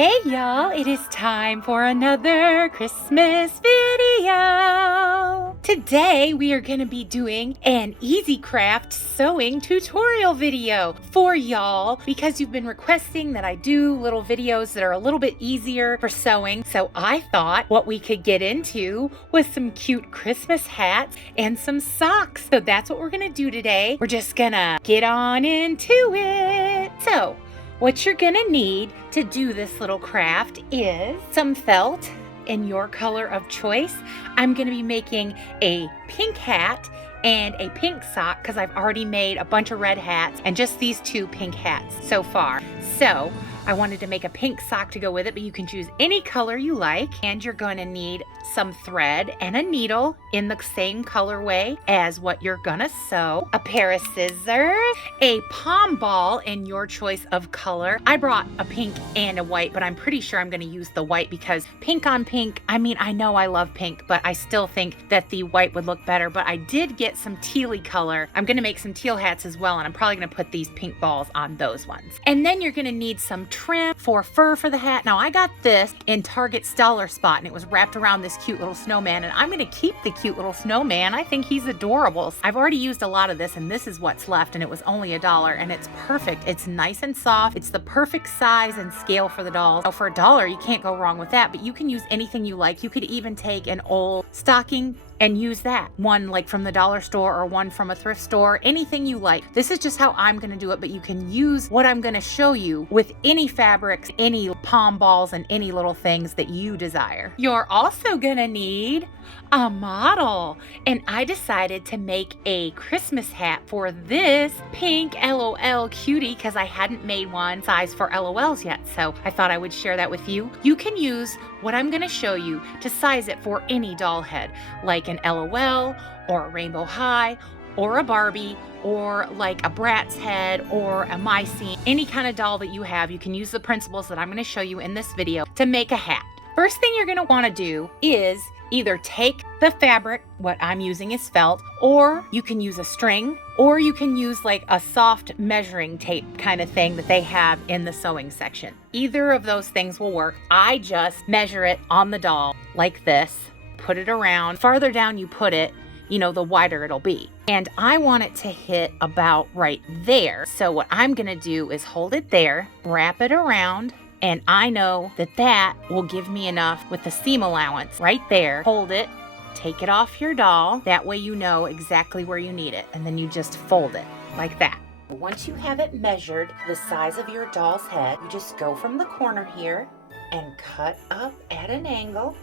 Hey y'all, it is time for another Christmas video. Today we are going to be doing an easy craft sewing tutorial video for y'all because you've been requesting that I do little videos that are a little bit easier for sewing. So I thought what we could get into was some cute Christmas hats and some socks. So that's what we're going to do today. We're just going to get on into it. So what you're gonna need to do this little craft is some felt in your color of choice. I'm gonna be making a pink hat and a pink sock because I've already made a bunch of red hats and just these two pink hats so far. So I wanted to make a pink sock to go with it, but you can choose any color you like. And you're going to need some thread and a needle in the same colorway as what you're gonna sew, a pair of scissors, a pom ball in your choice of color. I brought a pink and a white, but I'm pretty sure I'm gonna use the white because pink on pink, I mean, I know I love pink, but I still think that the white would look better. But I did get some tealy color. I'm gonna make some teal hats as well, and I'm probably gonna put these pink balls on those ones. And then you're gonna need some trim for fur for the hat. Now I got this in Target's dollar spot and it was wrapped around this cute little snowman, and I'm gonna keep the cute little snowman. I think he's adorable. I've already used a lot of this and this is what's left, and it was only $1 and it's perfect. It's nice and soft. It's the perfect size and scale for the dolls. So for $1, you can't go wrong with that, but you can use anything you like. You could even take an old stocking and use that. One like from the dollar store or one from a thrift store, anything you like. This is just how I'm gonna do it, but you can use what I'm gonna show you with any fabrics, any pom balls, and any little things that you desire. You're also gonna need a model, and I decided to make a Christmas hat for this pink LOL cutie because I hadn't made one size for LOLs yet, so I thought I would share that with you. You can use what I'm going to show you to size it for any doll head, like an LOL or a Rainbow High or a Barbie or like a Bratz head or a My Scene. Any kind of doll that you have, you can use the principles that I'm going to show you in this video to make a hat. First thing you're going to want to do is either take the fabric, what I'm using is felt, or you can use a string, or you can use like a soft measuring tape kind of thing that they have in the sewing section. Either of those things will work. I just measure it on the doll like this, put it around. Farther down you put it, you know, the wider it'll be. And I want it to hit about right there. So what I'm gonna do is hold it there, wrap it around, and I know that that will give me enough with the seam allowance right there. Hold it, take it off your doll. That way you know exactly where you need it. And then you just fold it like that. Once you have it measured the size of your doll's head, you just go from the corner here and cut up at an angle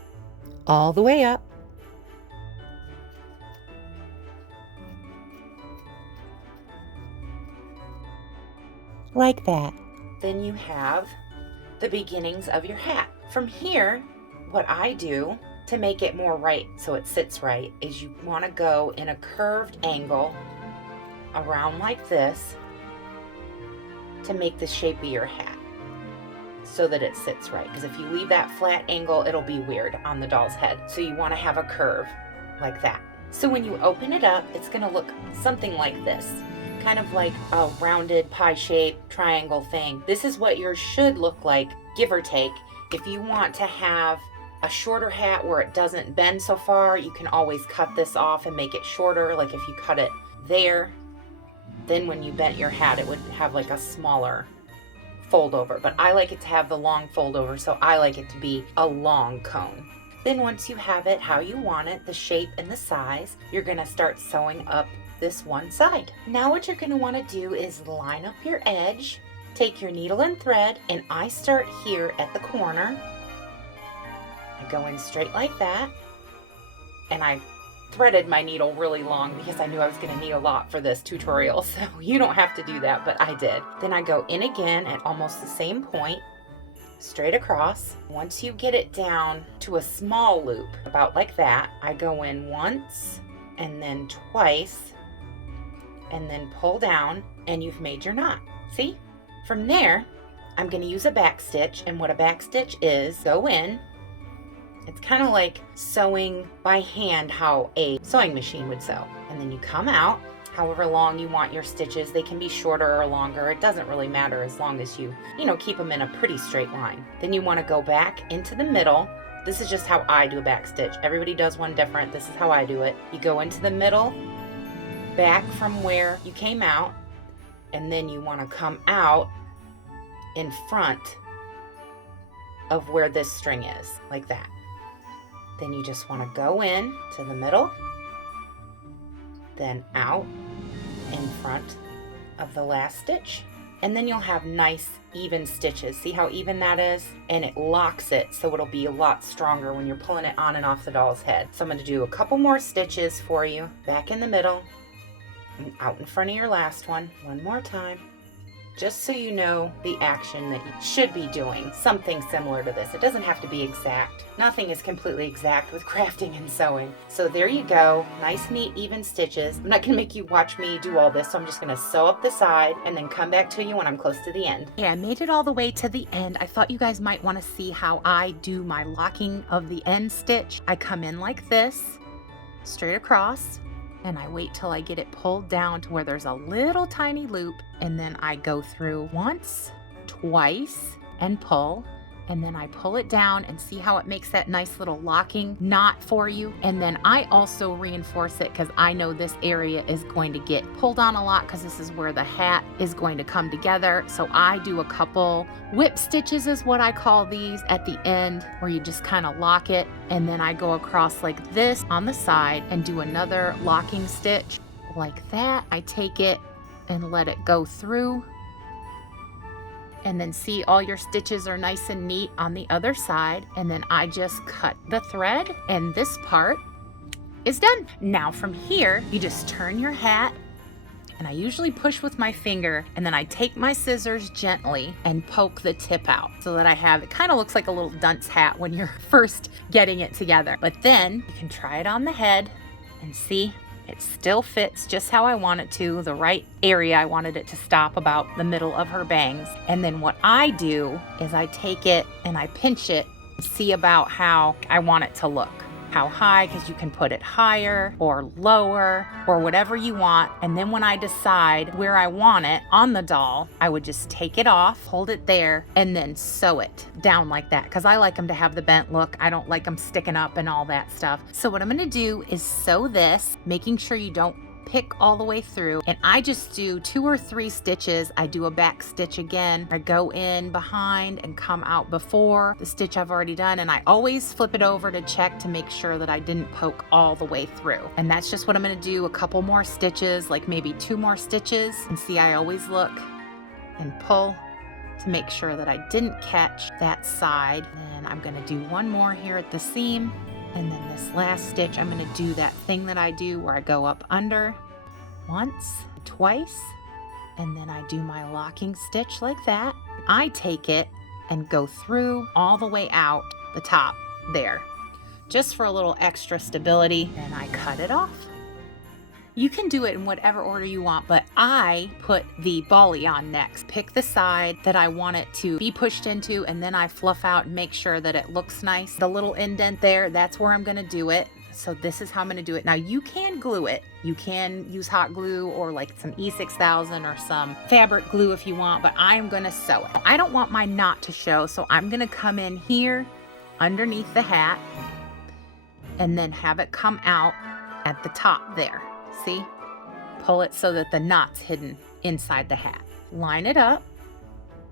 all the way up. Like that. Then you have the beginnings of your hat. From here, what I do to make it more right so it sits right is you want to go in a curved angle around like this to make the shape of your hat so that it sits right, because if you leave that flat angle it'll be weird on the doll's head. So you want to have a curve like that. So when you open it up, it's going to look something like this, kind of like a rounded pie shape triangle thing. This is what yours should look like, give or take. If you want to have a shorter hat where it doesn't bend so far, you can always cut this off and make it shorter. Like if you cut it there, then when you bent your hat, it would have like a smaller fold over. But I like it to have the long fold over, so I like it to be a long cone. Then once you have it how you want it, the shape and the size, you're gonna start sewing up this one side. Now what you're going to want to do is line up your edge, take your needle and thread, and I start here at the corner. I go in straight like that, and I threaded my needle really long because I knew I was going to need a lot for this tutorial, so you don't have to do that, but I did. Then I go in again at almost the same point, straight across. Once you get it down to a small loop, about like that, I go in once and then twice, and then pull down, and you've made your knot. See? From there, I'm going to use a back stitch, and what a back stitch is, go in. It's kind of like sewing by hand how a sewing machine would sew. And then you come out however long you want your stitches. They can be shorter or longer. It doesn't really matter as long as you keep them in a pretty straight line. Then you want to go back into the middle. This is just how I do a back stitch. Everybody does one different. This is how I do it. You go into the middle, back from where you came out, and then you want to come out in front of where this string is, like that. Then you just want to go in to the middle, then out in front of the last stitch, and then you'll have nice even stitches. See how even that is? And it locks it, so it'll be a lot stronger when you're pulling it on and off the doll's head. So I'm going to do a couple more stitches for you. Back in the middle and out in front of your last one more time, just so you know the action that you should be doing. Something similar to this. It doesn't have to be exact. Nothing is completely exact with crafting and sewing. So there you go. Nice, neat, even stitches. I'm not going to make you watch me do all this, so I'm just going to sew up the side and then come back to you when I'm close to the end. Yeah, I made it all the way to the end. I thought you guys might want to see how I do my locking of the end stitch. I come in like this, straight across, and I wait till I get it pulled down to where there's a little tiny loop, and then I go through once, twice, and pull, and then I pull it down and see how it makes that nice little locking knot for you. And then I also reinforce it because I know this area is going to get pulled on a lot because this is where the hat is going to come together. So I do a couple whip stitches is what I call these at the end, where you just kind of lock it, and then I go across like this on the side and do another locking stitch like that. I take it and let it go through, and then see all your stitches are nice and neat on the other side, and then I just cut the thread and this part is done. Now from here you just turn your hat, and I usually push with my finger, and then I take my scissors gently and poke the tip out so that I have, it kind of looks like a little dunce hat when you're first getting it together. But then you can try it on the head and see it still fits just how I want it to, the right area I wanted it to stop, about the middle of her bangs. And then what I do is I take it and I pinch it, see about how I want it to look. How high, because you can put it higher or lower or whatever you want. And then when I decide where I want it on the doll, I would just take it off, hold it there, and then sew it down like that, because I like them to have the bent look. I don't like them sticking up and all that stuff. So what I'm going to do is sew this, making sure you don't pick all the way through, and I just do 2 or 3 stitches. I do a back stitch again. I go in behind and come out before the stitch I've already done, and I always flip it over to check to make sure that I didn't poke all the way through. And that's just what I'm going to do. A couple more stitches, like maybe 2 more stitches, and see, I always look and pull to make sure that I didn't catch that side. And I'm going to do 1 more here at the seam. And then this last stitch, I'm going to do that thing that I do where I go up under once, twice, and then I do my locking stitch like that. I take it and go through all the way out the top there, just for a little extra stability. Then I cut it off. You can do it in whatever order you want, but I put the bolly on next. Pick the side that I want it to be pushed into, and then I fluff out and make sure that it looks nice. The little indent there, that's where I'm gonna do it. So this is how I'm gonna do it. Now you can glue it. You can use hot glue or like some E6000 or some fabric glue if you want, but I'm gonna sew it. I don't want my knot to show, so I'm gonna come in here underneath the hat and then have it come out at the top there. See? Pull it so that the knot's hidden inside the hat. Line it up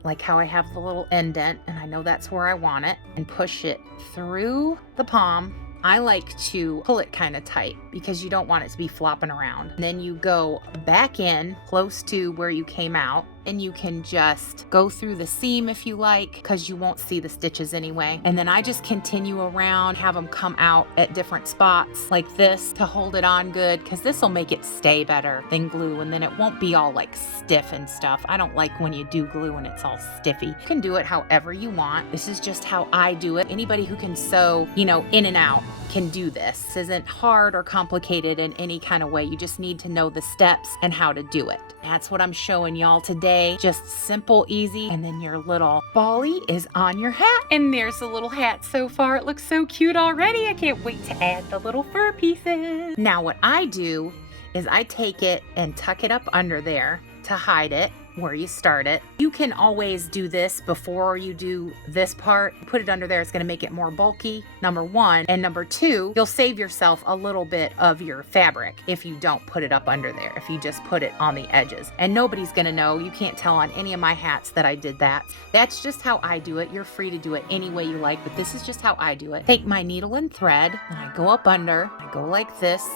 like how I have the little indent, and I know that's where I want it, and push it through the palm. I like to pull it kind of tight because you don't want it to be flopping around. And then you go back in close to where you came out, and you can just go through the seam if you like, because you won't see the stitches anyway. And then I just continue around, have them come out at different spots like this to hold it on good, because this will make it stay better than glue, and then it won't be all like stiff and stuff. I don't like when you do glue and it's all stiffy. You can do it however you want. This is just how I do it. Anybody who can sew, in and out can do this. This isn't hard or complicated in any kind of way. You just need to know the steps and how to do it. That's what I'm showing y'all today. Just simple, easy, and then your little bolly is on your hat. And there's the little hat so far. It looks so cute already. I can't wait to add the little fur pieces. Now what I do is I take it and tuck it up under there to hide it where you start it. You can always do this before you do this part. Put it under there, it's gonna make it more bulky, number one. And number two, you'll save yourself a little bit of your fabric if you don't put it up under there, if you just put it on the edges. And nobody's gonna know, you can't tell on any of my hats that I did that. That's just how I do it. You're free to do it any way you like, but this is just how I do it. Take my needle and thread, and I go up under, I go like this,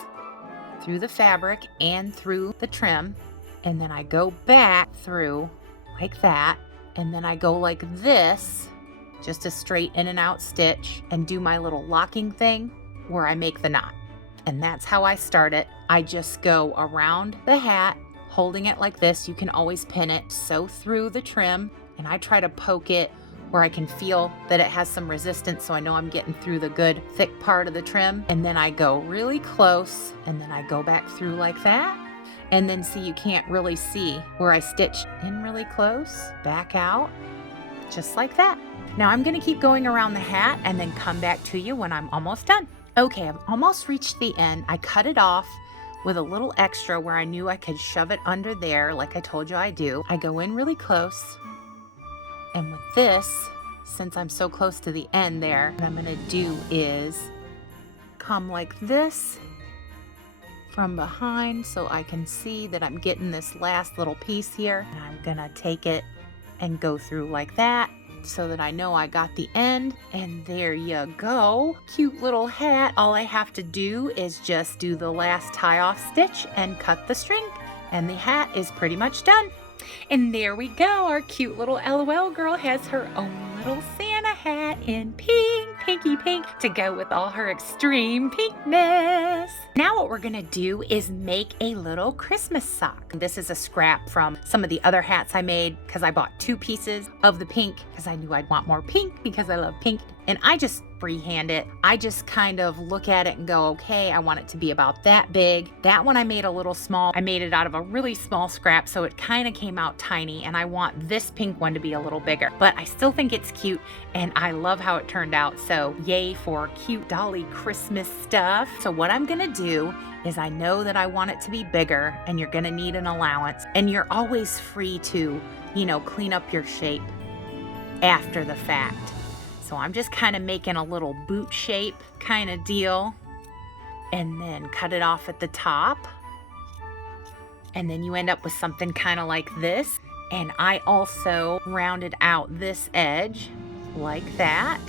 through the fabric and through the trim. And then I go back through like that, and then I go like this, just a straight in and out stitch, and do my little locking thing where I make the knot. And that's how I start it. I just go around the hat, holding it like this. You can always pin it, sew through the trim, and I try to poke it where I can feel that it has some resistance, so I know I'm getting through the good thick part of the trim. And then I go really close, and then I go back through like that. And then see, you can't really see where I stitched in really close, back out, just like that. Now I'm gonna keep going around the hat and then come back to you when I'm almost done. Okay, I've almost reached the end. I cut it off with a little extra where I knew I could shove it under there like I told you I do. I go in really close, and with this, since I'm so close to the end there, what I'm gonna do is come like this from behind so I can see that I'm getting this last little piece here. And I'm gonna take it and go through like that so that I know I got the end. And there you go. Cute little hat. All I have to do is just do the last tie off stitch and cut the string, and the hat is pretty much done. And there we go. Our cute little LOL girl has her own little Santa hat in pink, pinky pink, to go with all her extreme pinkness. Now what we're gonna do is make a little Christmas sock. This is a scrap from some of the other hats I made because I bought 2 pieces of the pink because I knew I'd want more pink because I love pink. And I just freehand it. I just kind of look at it and go, okay, I want it to be about that big. That one I made a little small. I made it out of a really small scrap, so it kind of came out tiny, and I want this pink one to be a little bigger. But I still think it's cute, and I love how it turned out. So yay for cute dolly Christmas stuff. So what I'm gonna do is, I know that I want it to be bigger, and you're gonna need an allowance, and you're always free to, clean up your shape after the fact. So I'm just kind of making a little boot shape kind of deal, and then cut it off at the top. And then you end up with something kind of like this. And I also rounded out this edge like that.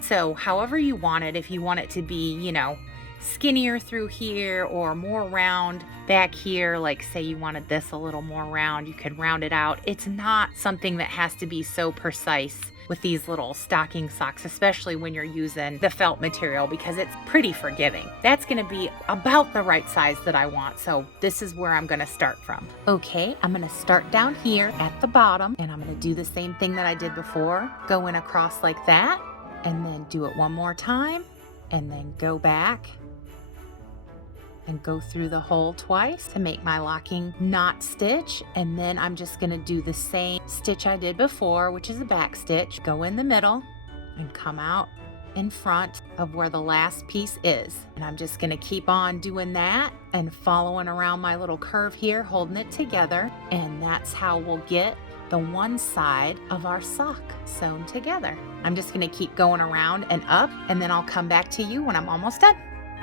So however you want it, if you want it to be, skinnier through here or more round back here, like say you wanted this a little more round, you could round it out. It's not something that has to be so precise with these little stocking socks, especially when you're using the felt material, because it's pretty forgiving. That's gonna be about the right size that I want. So this is where I'm gonna start from. Okay, I'm gonna start down here at the bottom, and I'm gonna do the same thing that I did before. Go in across like that, and then do it one more time, and then go back and go through the hole twice to make my locking knot stitch. And then I'm just gonna do the same stitch I did before, which is a back stitch. Go in the middle and come out in front of where the last piece is. And I'm just gonna keep on doing that and following around my little curve here, holding it together. And that's how we'll get the one side of our sock sewn together. I'm just gonna keep going around and up, and then I'll come back to you when I'm almost done.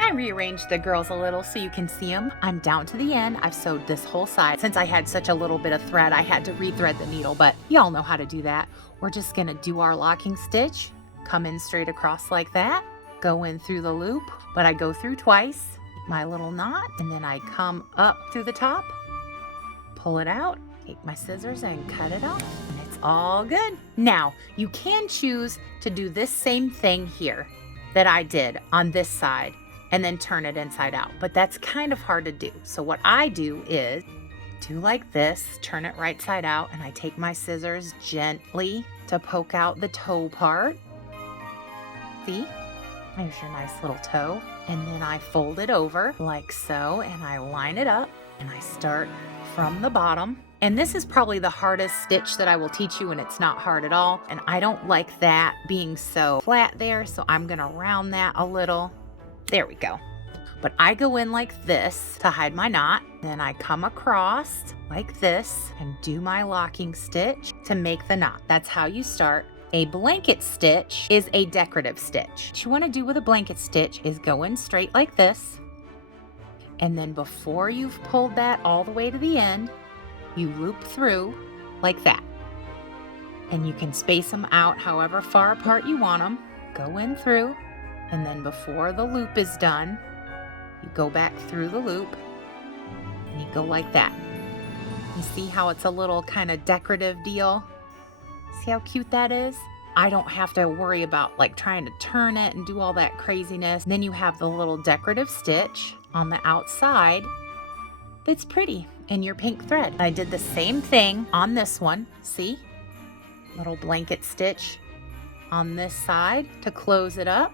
I rearranged the girls a little so you can see them. I'm down to the end. I've sewed this whole side. Since I had such a little bit of thread, I had to rethread the needle, but y'all know how to do that. We're just gonna do our locking stitch, come in straight across like that, go in through the loop, but I go through twice, my little knot, and then I come up through the top, pull it out, take my scissors and cut it off, and it's all good. Now, you can choose to do this same thing here that I did on this side, and then turn it inside out. But that's kind of hard to do. So what I do is do like this, turn it right side out, and I take my scissors gently to poke out the toe part. See? There's your nice little toe. And then I fold it over like so, and I line it up, and I start from the bottom. And this is probably the hardest stitch that I will teach you, and it's not hard at all. And I don't like that being so flat there, so I'm gonna round that a little. There we go. but I go in like this to hide my knot. Then I come across like this and do my locking stitch to make the knot. That's how you start. A blanket stitch is a decorative stitch. What you want to do with a blanket stitch is go in straight like this. And then before you've pulled that all the way to the end, you loop through like that. And you can space them out however far apart you want them. Go in through, and then before the loop is done, you go back through the loop, and you go like that. You see how it's a little kind of decorative deal? See how cute that is? I don't have to worry about like trying to turn it and do all that craziness. And then you have the little decorative stitch on the outside that's pretty in your pink thread. I did the same thing on this one. See? Little blanket stitch on this side to close it up.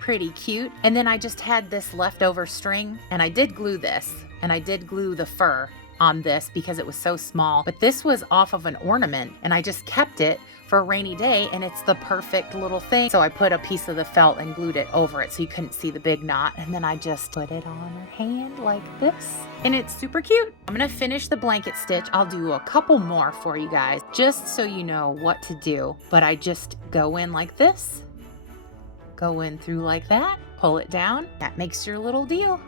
Pretty cute. And then I just had this leftover string, and I did glue this, and I did glue the fur on this because it was so small. But this was off of an ornament, and I just kept it for a rainy day, and it's the perfect little thing. So I put a piece of the felt and glued it over it so you couldn't see the big knot, and then I just put it on her hand like this, and it's super cute. I'm gonna finish the blanket stitch. I'll do a couple more for you guys just so you know what to do. But I just go in like this, go in through like that, pull it down. That makes your little deal.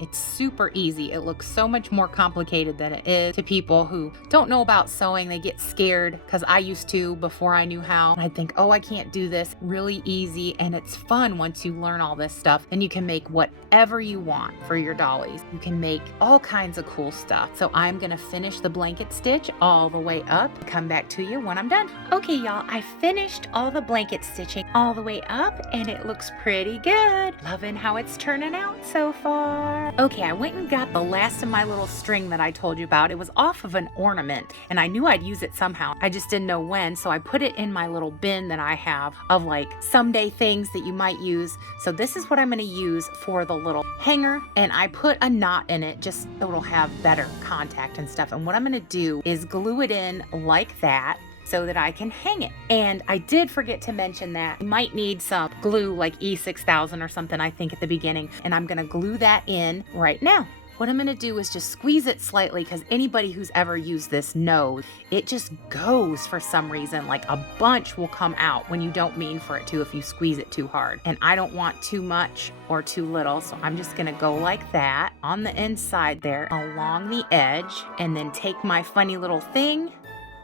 It's super easy. It looks so much more complicated than it is to people who don't know about sewing. They get scared, because I used to before I knew how. I'd think, oh, I can't do this. Really easy, and it's fun once you learn all this stuff. And you can make whatever you want for your dollies. You can make all kinds of cool stuff. So I'm gonna finish the blanket stitch all the way up. Come back to you when I'm done. Okay, y'all, I finished all the blanket stitching all the way up, and it looks pretty good. Loving how it's turning out so far. Okay, I went and got the last of my little string that I told you about. It was off of an ornament, and I knew I'd use it somehow. I just didn't know when, so I put it in my little bin that I have of like someday things that you might use. So this is what I'm gonna use for the little hanger, and I put a knot in it just so it'll have better contact and stuff. And what I'm gonna do is glue it in like that, so that I can hang it. And I did forget to mention that you might need some glue like E6000 or something, I think, at the beginning. And I'm gonna glue that in right now. What I'm gonna do is just squeeze it slightly, because anybody who's ever used this knows it just goes for some reason. Like a bunch will come out when you don't mean for it to if you squeeze it too hard. And I don't want too much or too little, so I'm just gonna go like that on the inside there along the edge, and then take my funny little thing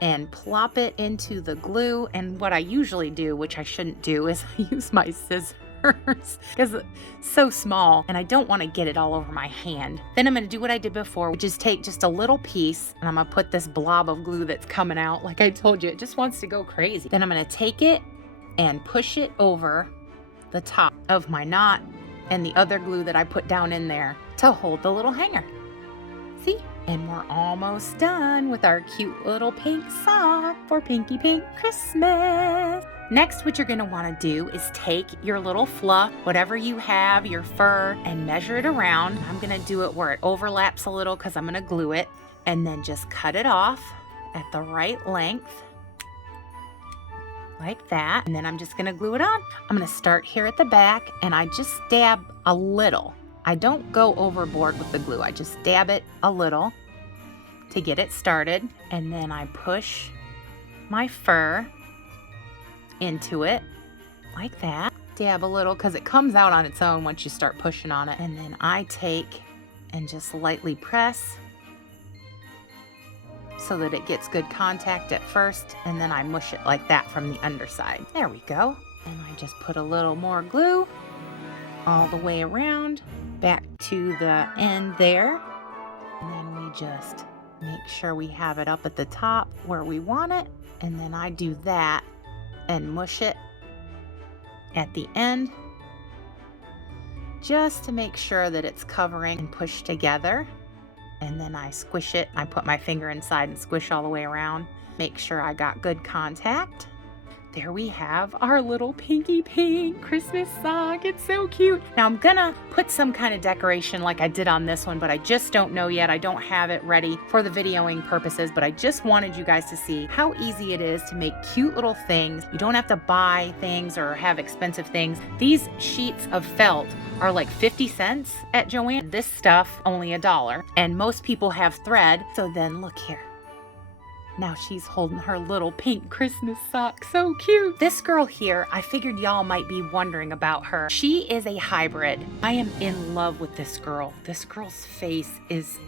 and plop it into the glue. And what I usually do, which I shouldn't do, is I use my scissors because it's so small and I don't want to get it all over my hand. Then I'm going to do what I did before, which is take just a little piece, and I'm going to put this blob of glue that's coming out. Like I told you, it just wants to go crazy. Then I'm going to take it and push it over the top of my knot and the other glue that I put down in there to hold the little hanger. See? And we're almost done with our cute little pink sock for Pinky Pink Christmas. Next, what you're gonna wanna do is take your little fluff, whatever you have, your fur, and measure it around. I'm gonna do it where it overlaps a little because I'm gonna glue it, and then just cut it off at the right length, like that. And then I'm just gonna glue it on. I'm gonna start here at the back, and I just dab a little. I don't go overboard with the glue. I just dab it a little to get it started. And then I push my fur into it like that. Dab a little because it comes out on its own once you start pushing on it. And then I take and just lightly press so that it gets good contact at first. And then I mush it like that from the underside. There we go. And I just put a little more glue all the way around back to the end there, and then we just make sure we have it up at the top where we want it, and then I do that and mush it at the end just to make sure that it's covering and pushed together. And then I squish it. I put my finger inside and squish all the way around, make sure I got good contact. there we have our little pinky pink Christmas sock. It's so cute. Now I'm gonna put some kind of decoration like I did on this one, but I just don't know yet. I don't have it ready for the videoing purposes, but I just wanted you guys to see how easy it is to make cute little things. You don't have to buy things or have expensive things. These sheets of felt are like 50 cents at Joann. This stuff only $1. And most people have thread. So then look here. Now she's holding her little pink Christmas sock. So cute. This girl here, I figured y'all might be wondering about her. She is a hybrid. I am in love with this girl. This girl's face is,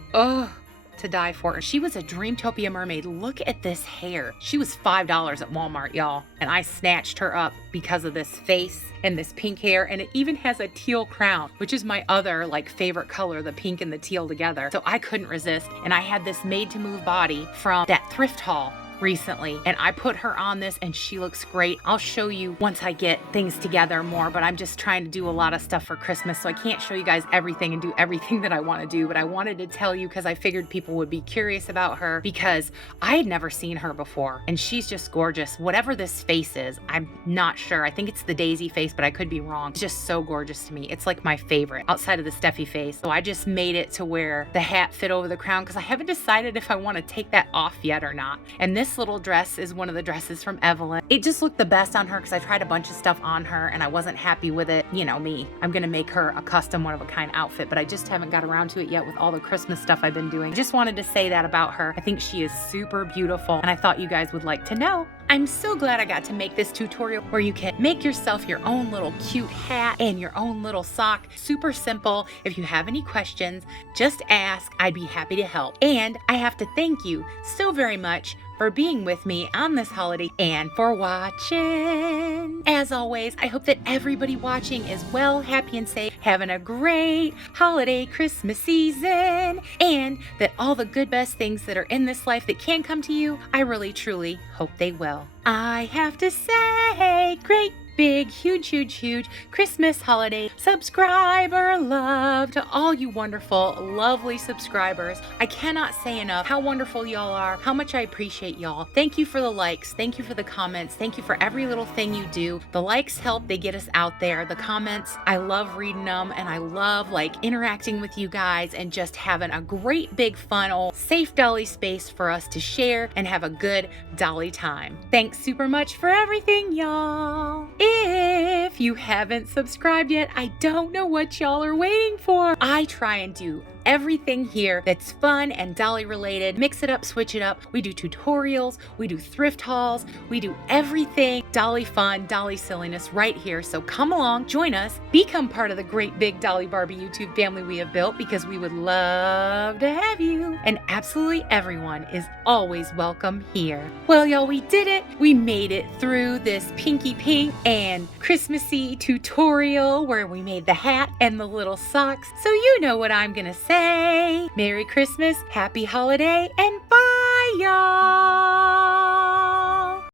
to die for. She was a Dreamtopia mermaid. Look at this hair. She was $5 at Walmart, y'all. And I snatched her up because of this face and this pink hair. And it even has a teal crown, which is my other like favorite color, the pink and the teal together. So I couldn't resist. And I had this made to move body from that thrift haul recently, and I put her on this and she looks great. I'll show you once I get things together more, but I'm just trying to do a lot of stuff for Christmas, so I can't show you guys everything and do everything that I want to do, but I wanted to tell you because I figured people would be curious about her because I had never seen her before, and she's just gorgeous. Whatever this face is, I'm not sure. I think it's the Daisy face, but I could be wrong. It's just so gorgeous to me. It's like my favorite outside of the Steffi face. So I just made it to where the hat fit over the crown because I haven't decided if I want to take that off yet or not. And this little dress is one of the dresses from Evelyn. It just looked the best on her because I tried a bunch of stuff on her and I wasn't happy with it. You know me. I'm gonna make her a custom one of a kind outfit, but I just haven't got around to it yet with all the Christmas stuff I've been doing. Just wanted to say that about her. I think she is super beautiful and I thought you guys would like to know. I'm so glad I got to make this tutorial where you can make yourself your own little cute hat and your own little sock. Super simple. If you have any questions, just ask. I'd be happy to help. And I have to thank you so very much for being with me on this holiday and for watching. As always, I hope that everybody watching is well, happy, and safe, having a great holiday Christmas season, and that all the good, best things that are in this life that can come to you, I really, truly hope they will. I have to say, great big, huge Christmas holiday subscriber love to all you wonderful, lovely subscribers. I cannot say enough how wonderful y'all are, how much I appreciate y'all. Thank you for the likes. Thank you for the comments. Thank you for every little thing you do. The likes help. They get us out there. The comments, I love reading them and I love like interacting with you guys and just having a great big fun old safe dolly space for us to share and have a good dolly time. Thanks super much for everything, y'all. If you haven't subscribed yet, I don't know what y'all are waiting for. I try and do everything here that's fun and dolly related. Mix it up, switch it up. We do tutorials, we do thrift hauls, we do everything dolly fun, dolly silliness right here. So come along, join us, become part of the great big Dolly Barbie YouTube family we have built because we would love to have you. And absolutely everyone is always welcome here. Well, y'all, we did it. We made it through this pinky pink and Christmassy tutorial where we made the hat and the little socks. So you know what I'm gonna say. Merry Christmas, happy holiday, and bye, y'all!